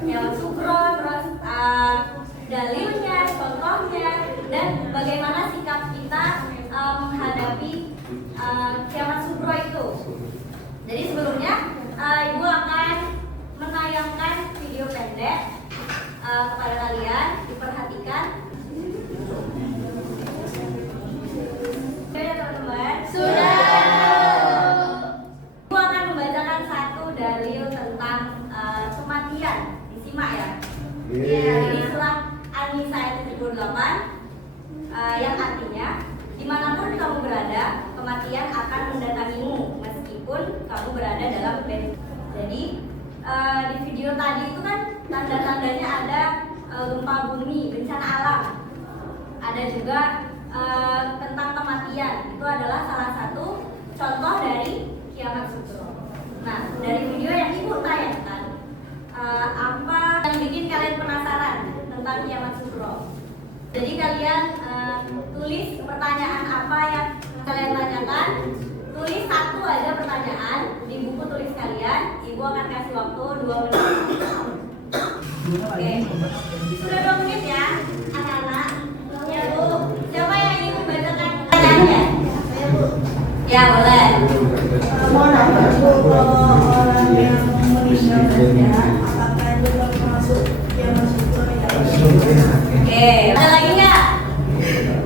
kiamat sugro, terus dalilnya, contohnya, dan bagaimana sikap kita menghadapi kiamat sugro itu. Jadi sebelumnya Ibu akan menayangkan video pendek kepada kalian, diperhatikan. Sudah teman-teman? Sudah. Ibu akan membacakan satu dalil tentang kematian. Disimak ya. Ini surah An-Nisa ayat 78 yang artinya dimanapun kamu berada, kematian akan mendatangimu meskipun kamu berada dalam bed. Jadi di video tadi itu kan tanda-tandanya ada gempa bumi, bencana alam. Ada juga tentang kematian. Itu adalah salah satu contoh dari kiamat sugro. Nah, dari video yang Ibu tayangkan, apa yang bikin kalian penasaran tentang kiamat sugro? Jadi kalian tulis pertanyaan apa yang kalian tanyakan. Tulis satu aja pertanyaan di buku tulis kalian. Ibu akan kasih waktu 2 menit. Oke. Sudah 2 menit ya, anak-anak. Ya Bu, siapa yang ingin membacakan pertanyaannya? Saya Bu. Ya boleh. Mau nanya Bu, kalau orang yang meninggal saja, apakah itu termasuk kiamat sugro ya? Oke, ada lagi nggak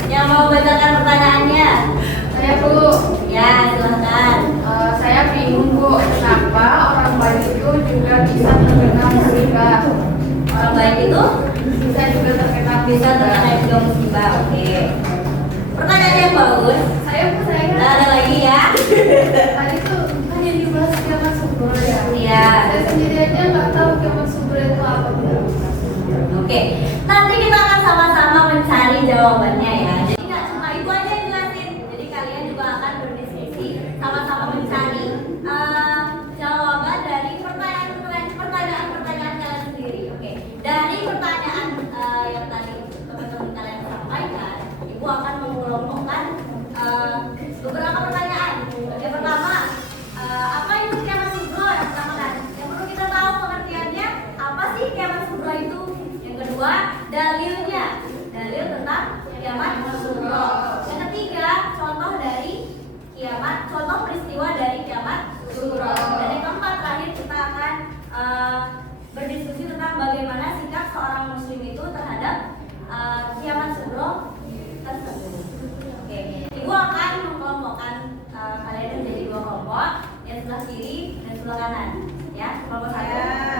yang mau bacakan pertanyaannya? Saya Bu. Ya, silahkan. Saya bingung Bu, kenapa orang baik itu juga bisa terkena musibah? Orang baik itu Bisa juga terkena bisa terkena juga musibah. Oke. Pertanyaan yang bagus. Saya Nah, ada lagi ya. tadi tuh hanya dibahas kiamat sugro ya. Iya. Saya sendiri aja nggak tahu kiamat sugro itu apa Bu. Oke. Nanti kita akan sama-sama mencari jawabannya ya. Jadi nggak cuma Ibu aja yang jelasin. Jadi kalian juga akan berdiskusi, sama-sama mencari jawaban dari pertanyaan kalian sendiri. Oke. Dari pertanyaan yang tadi teman-teman kalian sampaikan, Ibu akan mengelompokkan beberapa pertanyaan. Yang pertama, apa itu kiamat sugro? Yang pertama kan, yang perlu kita tahu pengertiannya, apa sih kiamat sugro itu? Yang kedua, dalilnya, dalil tentang kiamat sugro. Yang ketiga, contoh dari kiamat, contoh peristiwa dari kiamat sugro. Dan yang keempat, terakhir kita akan berdiskusi tentang bagaimana sikap seorang muslim itu terhadap kiamat sugro tersebut. Oke, Ibu akan mengelompokkan kalian menjadi 2 kelompok, yang sebelah kiri dan sebelah kanan, ya, kelompok 1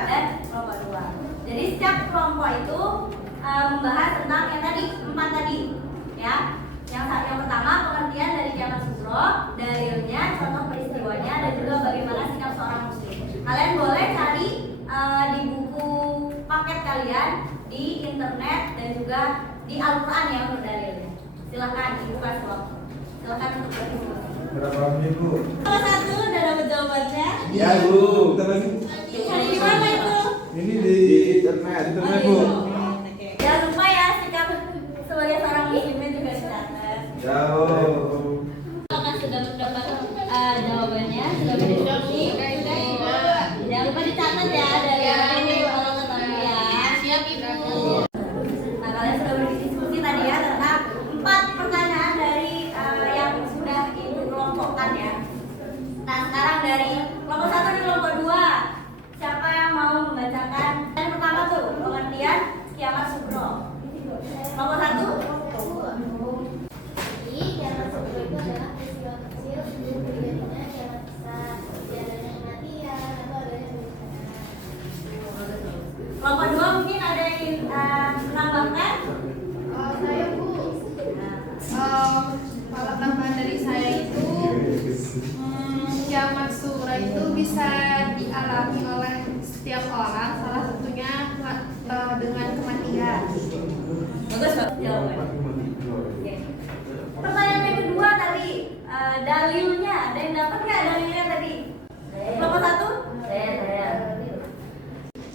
dan kelompok 2. Jadi setiap kelompok itu membahas tentang yang tadi 4 tadi, ya. Yang pertama pengertian dari kiamat sugro, dalilnya, contoh peristiwanya, dan juga bagaimana sikap seorang muslim. Kalian boleh cari di buku paket kalian, di internet dan juga di Al-Quran ya untuk dalilnya. Silahkan Ibu kasih waktu. Silahkan untuk berdiskusi. Berapa menit Bu? Salah satu udah dapat jawabannya. Ya Bu, kita lagi. Cari di mana itu? Ini di internet Bu. Oke. Jangan lupa ya sikap sebagai seorang muslimnya juga dicatat. Jauh. Apakah sudah mendapat jawabannya? Sudah berdiskusi? Jangan lupa dicatat ya dari kalau ketemu ya. Siap Ibu. Nah, kalian sudah berdiskusi tadi ya tentang 4 pertanyaan dari yang sudah Ibu kelompokkan ya. Nah, sekarang dari kelompok 1 dan kelompok 2, siapa yang mau membacakan? Yang pertama tuh, pengertian kiamat sugro. Kelompok 1. Jadi, kiamat sugro itu adalah peristiwa kecil sebelum terjadinya kiamat besar, seperti adanya kematian atau adanya bencana. Kelompok 2 mungkin ada yang ingin menambahkan? Saya Bu. Kalau tambahan dari saya itu kiamat sugro itu bisa dialami oleh setiap orang, salah satunya dengan kematian. Bagus banget jawabannya. Oke. Pertanyaan yang kedua tadi, dalilnya, ada yang dapat nggak dalilnya tadi? Kelompok 1? Saya.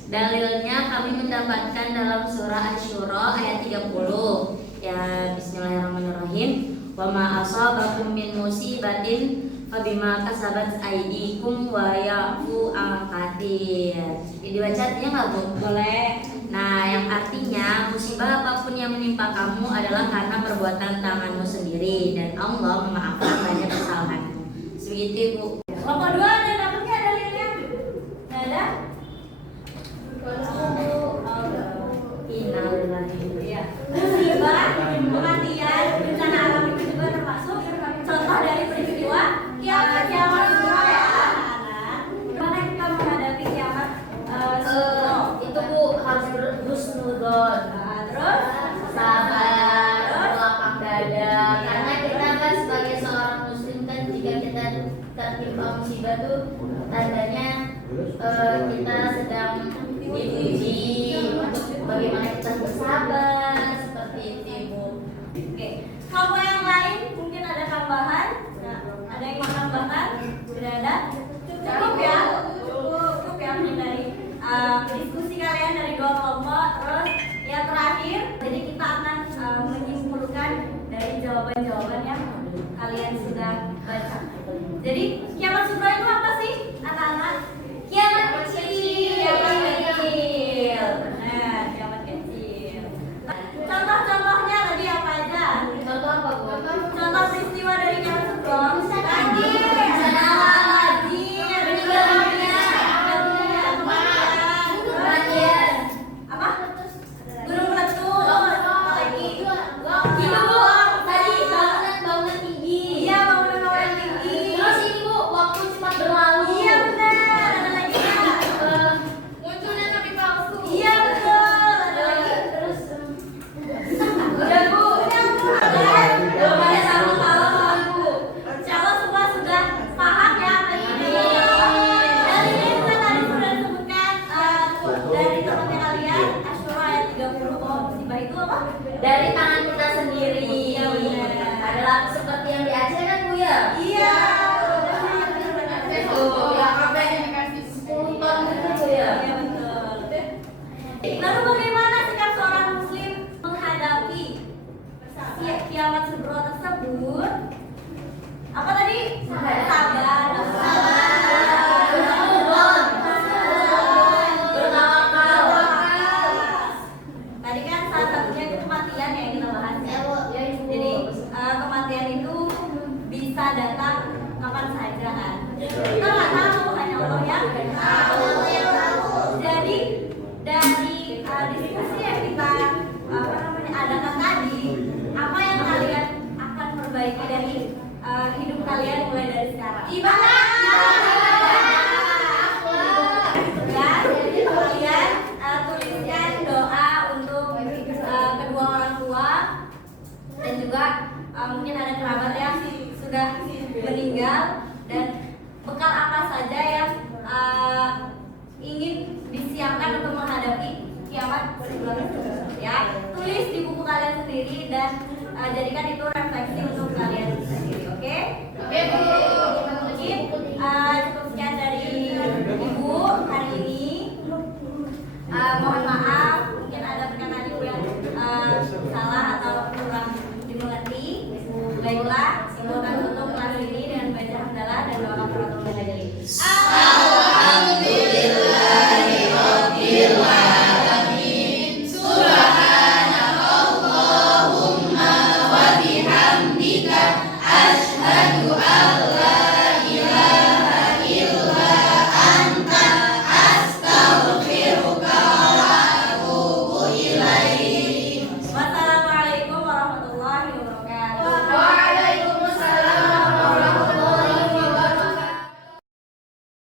Dalilnya kami mendapatkan dalam surah Asy-Syura ayat 30. Ya, bismillahirrahmanirrahim. Wa ma asabakum min musibatin Fabima kasabat aidikum wa ya'fu an katsir. Jadi dibaca artinya nggak Bu? Boleh. Nah, yang artinya musibah apapun yang menimpa kamu adalah karena perbuatan tanganmu sendiri dan Allah memaafkan banyak kesalahanmu. Begitu Ibu. Kelompok 2 ada namanya, ada Lilian? Nggak ada? Iya. Musibah, kematian, bencana alam itu juga termasuk contoh dari peristiwa kiamat subuh ya anak-anak. Gimana kita menghadapi kiamat subuh? Itu Bu harus berhusnudzon. Terus Sabar, lapang dada. Karena kita kan sebagai seorang muslim kan jika kita tertimpa musibah tuh tandanya kita sedang diuji untuk bagaimana kita bersabar seperti itu Bu. oke. Kelompok yang lain mungkin ada tambahan. Nah, ada yang mau tambahkan? Tidak ada? Cukup ya? Cukup ya mungkin dari diskusi kalian dari 2 kelompok. Terus yang terakhir, jadi kita akan menyimpulkan dari jawaban-jawaban yang kalian sudah baca. Jadi kiamat subuh itu apa sih anak-anak? Kiamat kecil. Kiamat kecil. Nah, kiamat kecil. Contoh-contohnya tadi apa aja? Contoh apa Bu? Contoh peristiwa dari kiamat subuh. Banjir, Banjir. apa? Gunung meletus. Apa lagi? Gitu Bu. Tadi Bangunan tinggi. iya bangunan tinggi. Terus ini Bu, waktu cepat berlalu. Iya benar. Ada lagi nggak? Munculnya nabi palsu. Iya betul. Ada lagi. Terus Udah Bu. Udah Bu. Belum ada sama kawan Bu. Insya Allah semua sudah paham ya apa ini. Dan ini juga tadi sudah disebutkan dari temannya kalian Asyura ayat 30 bahwa musibah itu apa? dari tangan kita sendiri. Iya, benar. Adalah seperti yang di Aceh kan Bu ya? Iya. Oh, ya apa yang dikasih 10 ton gitu Bu ya? Iya betul. Lalu bagaimana sikap seorang muslim menghadapi kiamat subuh tersebut? Apa tadi? Sabar. Tadi kan salah satunya itu kematian yang kita bahas ya. Jadi kematian itu bisa datang kapan saja kan. Kita nggak tahu, hanya Allah yang tahu. Jadi dari diskusi yang kita adakan tadi, apa yang kalian akan perbaiki dari hidup kalian mulai dari sekarang? Ibadah. Ya, jadi kalian tuliskan doa untuk kedua orang tua dan juga mungkin ada kerabat yang sudah meninggal dan bekal apa saja yang ingin disiapkan untuk menghadapi kiamat sebelum itu ya, tulis di buku kalian sendiri dan jadikan itu